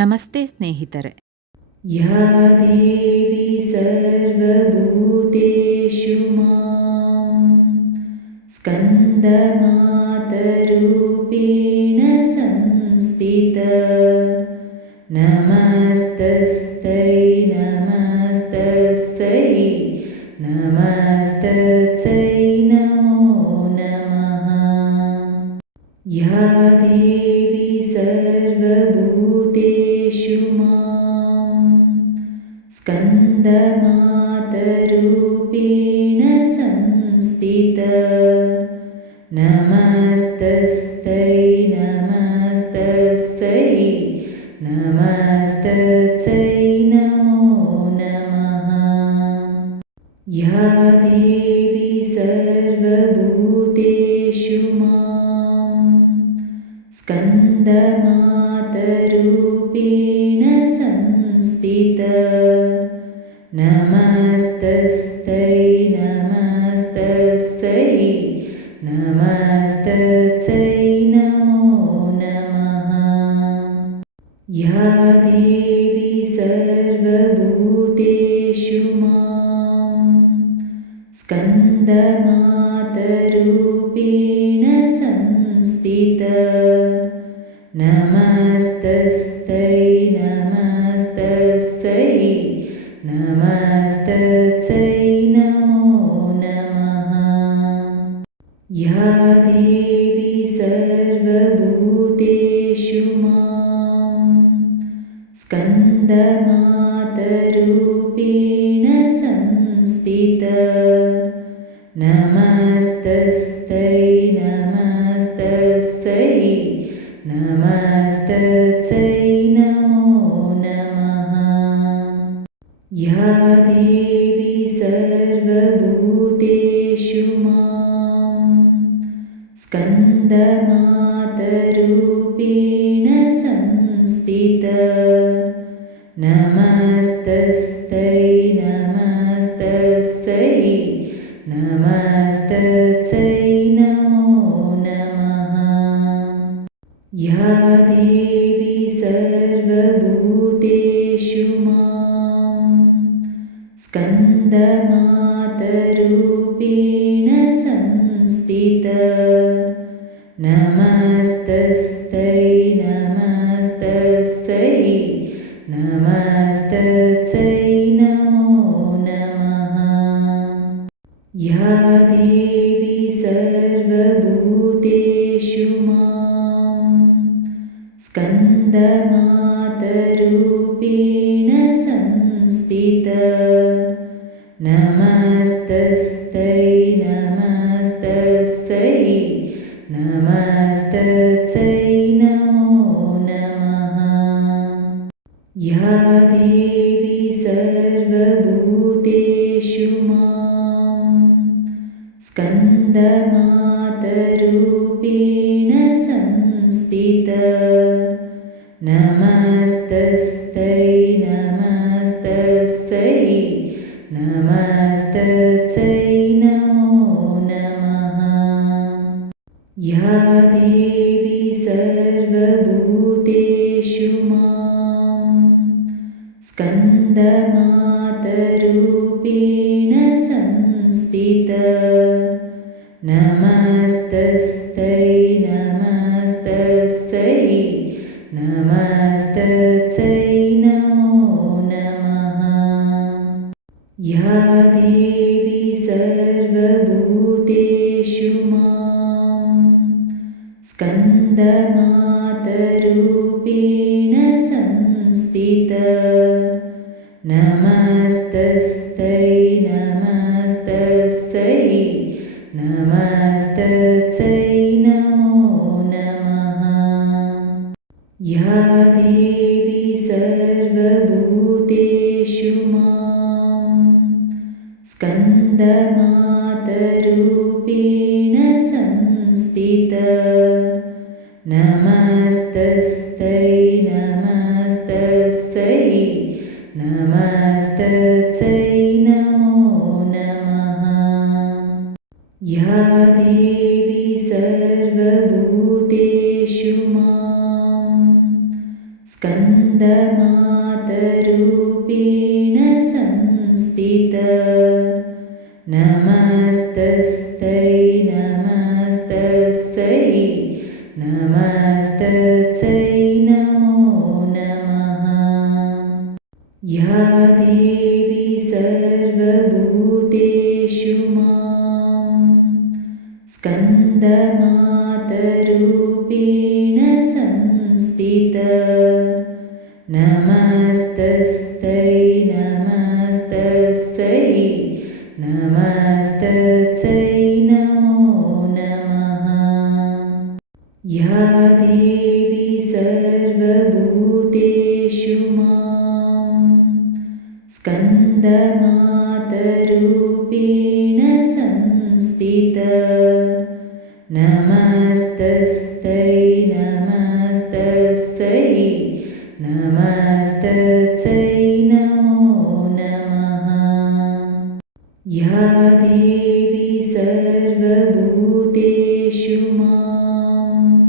नमस्ते स्नेहितरे या देवी सर्वभूतेषु मां स्कन्दमातरूपेण ಸಂಸ್ಥಿತ नमस्त या देवी सर्वभूतेषु मां स्कन्दमातरूपेण संस्थित। नमस्तस्यै नमस्तस्यै नमस्तस्यै स्कन्दमातरूपेण संस्थित। नमस्तस्यै नमस्तस्यै नमस्तस्यै नमो नमः। या देवी सर्वभूतेषु मां स्कन्दमातरूपेण संस्थित। नमस्तस्यै नमस्तस्यै नमस्तस्यै नमो नमः। या देवी सर्वभूतेषु मां स्कन्दमातरूपेण नमस्तस्यै नमस्तस्यै नमस्तस्यै नमो नमः। या देवी सर्वभूतेषु मां स्कन्दमातरूपेण संस्थित। नमस्तस्यै या देवी सर्वभूतेषु मां स्कन्दमातरूपेण संस्थित। नमस्तस्यै नमस्तस्यै नमस्तस्यै स्कन्दमातरूपेण संस्थित। नमस्तस्यै नमस्तस्यै नमस्तस्यै नमस्तस्यै नमस्तस्यै नमस्तस्यै नमो नमः। या देवी सर्वभूतेषु मां स्कन्दमातरूपेण संस्थित। नमस्तस्यै नमस्तस्यै नमो नमः। या देवी सर्वभूतेषु मां स्कन्दमातरूपेण संस्थित। नमस्तस्यै नमस्तस्यै नमस्तस्यै देवी सर्वभूतेषु मां स्कन्दमातरूपेण संस्थित। नमस्तस्तै नमस्तस्यै नमस्तस्यै नमो नमः। या संस्थित नमस्तस्यै नमस्तस्यै नमस्तस्यै नमो नमः। या देवी सर्वभूतेषु मां स्कन्दमातरूपेण संस्थित। नमस्तस्यै नमो नमः। या देवी सर्वभूतेषु मां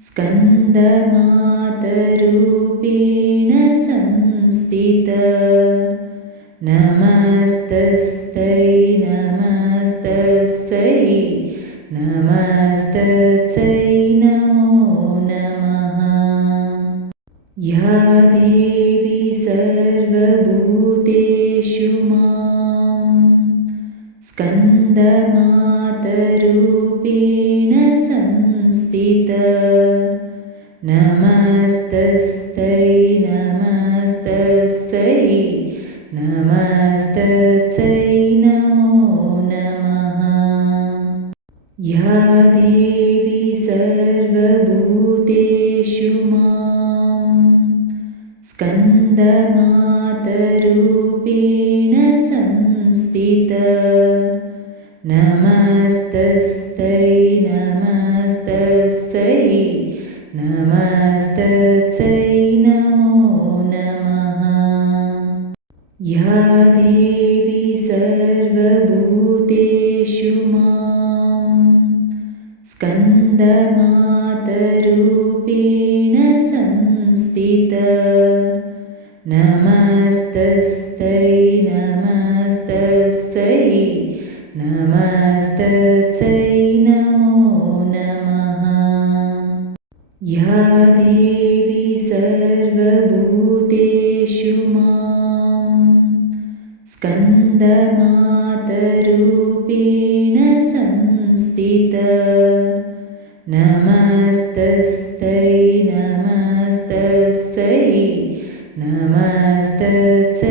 स्कन्दमातरूपेण संस्थित। नमस्तस्यै नमस्तस्यै नमस्तस्यै देवी सर्वभूतेषु मां स्कन्दमातरूपेण संस्थित। नमस्तस्यै नमस्तस्यै नमस्तस्यै नमो नमः। या देवी सर्वभूतेषु स्कन्दमातरूपेण संस्थित। नमस्तस्यै नमस्तस्यै नमस्तस्यै नमो नमः। या देवी सर्वभूतेषु मां स्कन्दमातरूपेण नमस्तस्यै नमो नमः। या देवी सर्वभूतेषु मां स्कन्दमातरूपेण संस्थित। नमस्तस्यै नमस्तस्यै नमस्तस्यै